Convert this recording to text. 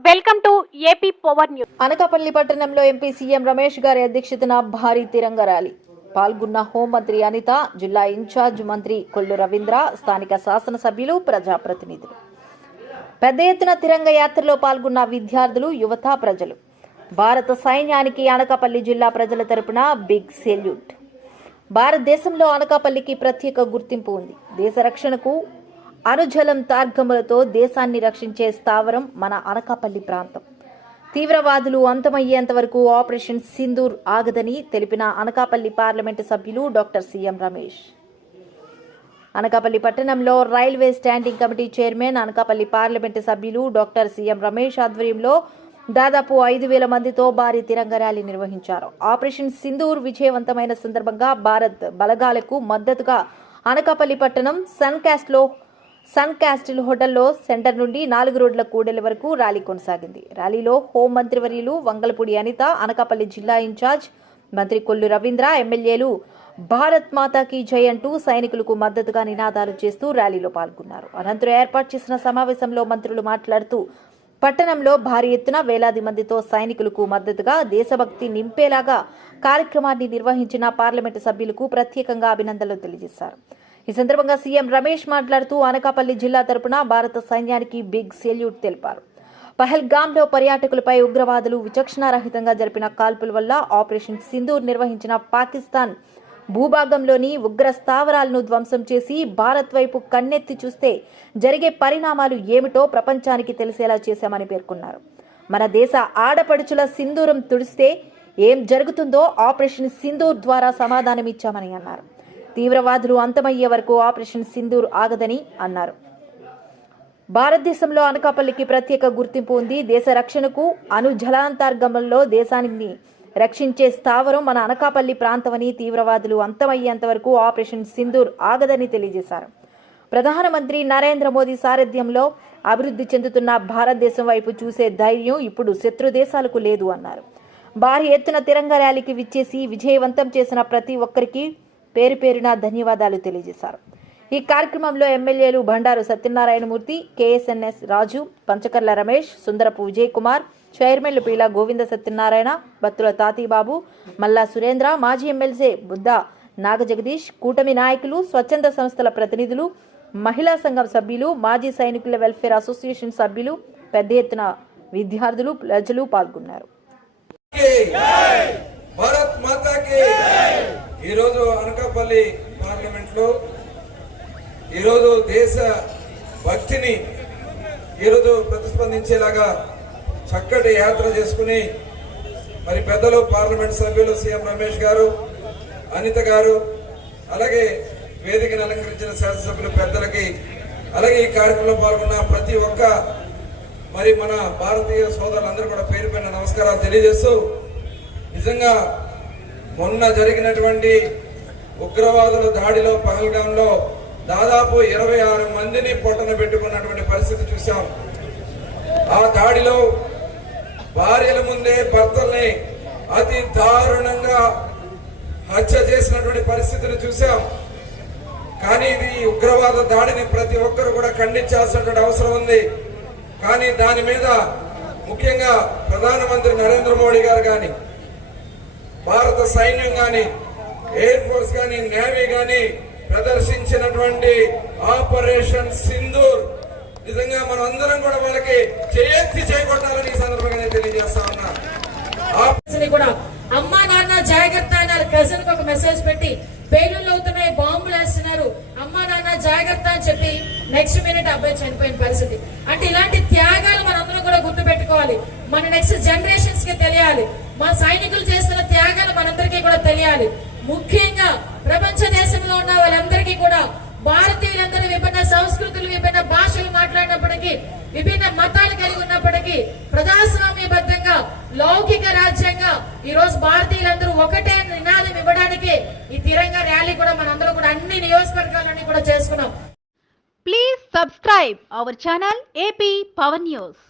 Welcome to AP power news. Anakapalli పట్టణంలో MP CM Ramesh గారి అధ్యక్షతన భారీ తిరంగ ర్యాలీ. పాల్గొన్న హోంమంత్రి అనిత, జిల్లా ఇన్ఛార్జ్ మంత్రి కొల్లు రవీంద్ర, స్థానిక శాసనసభ్యులు, ప్రజాప్రతినిధులు. పెద్ద ఎత్తున తిరంగ యాత్రలో పాల్గొన్న విద్యార్థులు, యువత, ప్రజలు. భారత సైన్యానికి అనకాపల్లి జిల్లా ప్రజల తరపున బిగ్ సెల్యూట్. భారతదేశంలో అనకాపల్లికి ప్రత్యేక గుర్తింపు ఉంది. దేశ రక్షణకు అనుజలం తార్గములతో దేశాన్ని రక్షించే స్థావరం మన అనకాపల్లి ప్రాంతం. తీవ్రవాదులు అంతమయ్యేంత వరకు ఆపరేషన్ సింధూర్ ఆగదని తెలిపిన అనకాపల్లి పార్లమెంటు సభ్యులు డాక్టర్ సీఎం రమేష్. అనకాపల్లి పట్టణంలో railway standing committee chairman, Anakapalli parliament సభ్యులు డాక్టర్ సీఎం రమేష్ ఆధ్వర్యంలో దాదాపు 5,000 మందితో భారీ తిరంగ ర్యాలీ నిర్వహించారు. ఆపరేషన్ సింధూర్ విజయవంతమైన సందర్భంగా భారత్ బలగాలకు మద్దతుగా అనకాపల్లి పట్టణం సన్ క్యాస్టిల్ హోటల్లో సెంటర్ నుండి 4 రోడ్ల కూడలి వరకు ర్యాలీ కొనసాగింది. ర్యాలీలో హోంమంత్రి వర్యులు వంగలపూడి అనిత, అనకాపల్లి జిల్లా ఇన్ఛార్జ్ మంత్రి కొల్లు రవీంద్ర, ఎమ్మెల్యేలు భారత్ మాతాకి జై అంటూ సైనికులకు మద్దతుగా నినాదాలు చేస్తూ ర్యాలీలో పాల్గొన్నారు. అనంతరం ఏర్పాటు చేసిన సమావేశంలో మంత్రులు మాట్లాడుతూ పట్టణంలో భారీ ఎత్తున వేలాది మందితో సైనికులకు మద్దతుగా దేశభక్తి నింపేలాగా కార్యక్రమాన్ని నిర్వహించిన పార్లమెంటు సభ్యులకు ప్రత్యేకంగా అభినందనలు తెలియజేశారు. ఈ సందర్భంగా సీఎం రమేష్ మాట్లాడుతూ అనకాపల్లి జిల్లా తరపున భారత సైన్యానికి బిగ్ సెల్యూట్ తెలిపారు. పహల్గామ్లో పర్యాటకులపై ఉగ్రవాదులు విచక్షణారహితంగా జరిపిన కాల్పుల వల్ల ఆపరేషన్ సింధూర్ నిర్వహించిన పాకిస్తాన్ భూభాగంలోని ఉగ్ర స్థావరాలను ధ్వంసం చేసి భారత్ వైపు కన్నెత్తి చూస్తే జరిగే పరిణామాలు ఏమిటో ప్రపంచానికి తెలిసేలా చేశామని పేర్కొన్నారు. మన దేశ ఆడపడుచుల సింధూరం తుడిస్తే ఏం జరుగుతుందో ఆపరేషన్ సింధూర్ ద్వారా సమాధానమిచ్చామని అన్నారు. తీవ్రవాదులు అంతమయ్యే వరకు ఆపరేషన్ సింధూర్ ఆగదని అన్నారు. భారతదేశంలో అనకాపల్లికి ప్రత్యేక గుర్తింపు ఉంది. దేశ రక్షణకు అనుజలాంతర్గమంలో దేశాన్ని రక్షించే స్థావరం మన అనకాపల్లి ప్రాంతమని, తీవ్రవాదులు అంతమయ్యేంత వరకు ఆపరేషన్ సింధూర్ ఆగదని తెలియజేశారు. ప్రధానమంత్రి నరేంద్ర మోదీ సారథ్యంలో అభివృద్ధి చెందుతున్న భారతదేశం వైపు చూసే ధైర్యం ఇప్పుడు శత్రు దేశాలకు లేదు అన్నారు. భారీ ఎత్తున తిరంగ ర్యాలీకి విచ్చేసి విజయవంతం చేసిన ప్రతి ఒక్కరికి పేరు పేరున ధన్యవాదాలు తెలియజేశారు. ఈ కార్యక్రమంలో ఎమ్మెల్యేలు బండారు సత్యనారాయణమూర్తి, కేఎస్ఎన్ఎస్ రాజు, పంచకర్ల రమేష్, సుందరపు విజయ్ కుమార్, చైర్మన్లు పీల గోవింద సత్యనారాయణ, బత్తుల తాతీబాబు, మల్లా సురేంద్ర, మాజీ ఎమ్మెల్సీ బుద్ధ నాగజగదీష్, కూటమి నాయకులు, స్వచ్ఛంద సంస్థల ప్రతినిధులు, మహిళా సంఘం సభ్యులు, మాజీ సైనికుల వెల్ఫేర్ అసోసియేషన్ సభ్యులు, పెద్ద ఎత్తున విద్యార్థులు, ప్రజలు పాల్గొన్నారు. ఈరోజు అనకాపల్లి పార్లమెంట్ లో ఈరోజు దేశ భక్తిని ఈరోజు ప్రతిస్పందించేలాగా చక్కటి యాత్ర చేసుకుని మరి పెద్దలు పార్లమెంట్ సభ్యులు సీఎం రమేష్ గారు, అనిత గారు, అలాగే వేదికను అలంకరించిన శాసనసభ్యులు పెద్దలకి, అలాగే ఈ కార్యక్రమంలో పాల్గొన్న ప్రతి ఒక్క మరి మన భారతీయ సోదరులందరూ కూడా పేరు పైన నమస్కారాలు తెలియజేస్తూ, నిజంగా మొన్న జరిగినటువంటి ఉగ్రవాదుల దాడిలో పహల్గాంలో దాదాపు 26 మందిని పొట్టన పెట్టుకున్నటువంటి పరిస్థితి చూశాం. ఆ దాడిలో భార్యల ముందే భర్తల్ని అతి దారుణంగా హత్య చేసినటువంటి పరిస్థితిని చూశాం. కానీ ఇది ఉగ్రవాద దాడిని ప్రతి ఒక్కరు కూడా ఖండించాల్సినటువంటి అవసరం ఉంది. కానీ దాని మీద ముఖ్యంగా ప్రధానమంత్రి నరేంద్ర మోడీ గారు కానీ, భారత సైన్యం కానీ, ఎయిర్ ఫోర్స్ కానీ, నేవీ కానీ ప్రదర్శించినటువంటి ఆపరేషన్ సింధూర్ నిజంగా మనం అందరం కూడా వాళ్ళకి చేయెత్తి చేయగొట్టాలని ఈ సందర్భంగా తెలియజేస్తా ఉన్నా. కూడా అమ్మా నాన్న జాగ్రత్త అన్నారు. కజిన్ కి ఒక మెసేజ్ పెట్టి పేలుళ్ళు అవుతున్నాయి, బాంబులు వేస్తున్నారు, అమ్మా నాన్న జాగ్రత్త అని చెప్పి నెక్స్ట్ మినిట్ అబ్బాయి చనిపోయిన పరిస్థితి. అంటే ఇలాంటి త్యాగాలు మనందరం కూడా గుర్తు పెట్టుకోవాలి. మన నెక్స్ట్ జనరేషన్స్ కి తెలియాలి. మా సైనికులు చేస్తున్న త్యాగాలు మనందరికీ కూడా తెలియాలి. ముఖ్యంగా ప్రపంచ దేశంలో ఉన్న వాళ్ళందరికీ కూడా భారతీయులందరూ విభిన్న సంస్కృతులు, విభిన్న భాషలు మాట్లాడినప్పటికీ, విభిన్న మతాలు కలిగి ఉన్నప్పటికీ ప్రజాస్వామ్యబద్ధంగా లౌకిక రాజ్యంగా ఈ రోజు భారతీయులందరూ ఒకటే నినాదం ఇవ్వడానికి ఈ తిరంగ ర్యాలీ కూడా మనందరూ కూడా అన్ని నియోజకవర్గాలని కూడా చేసుకున్నాం. Please subscribe our channel AP power news.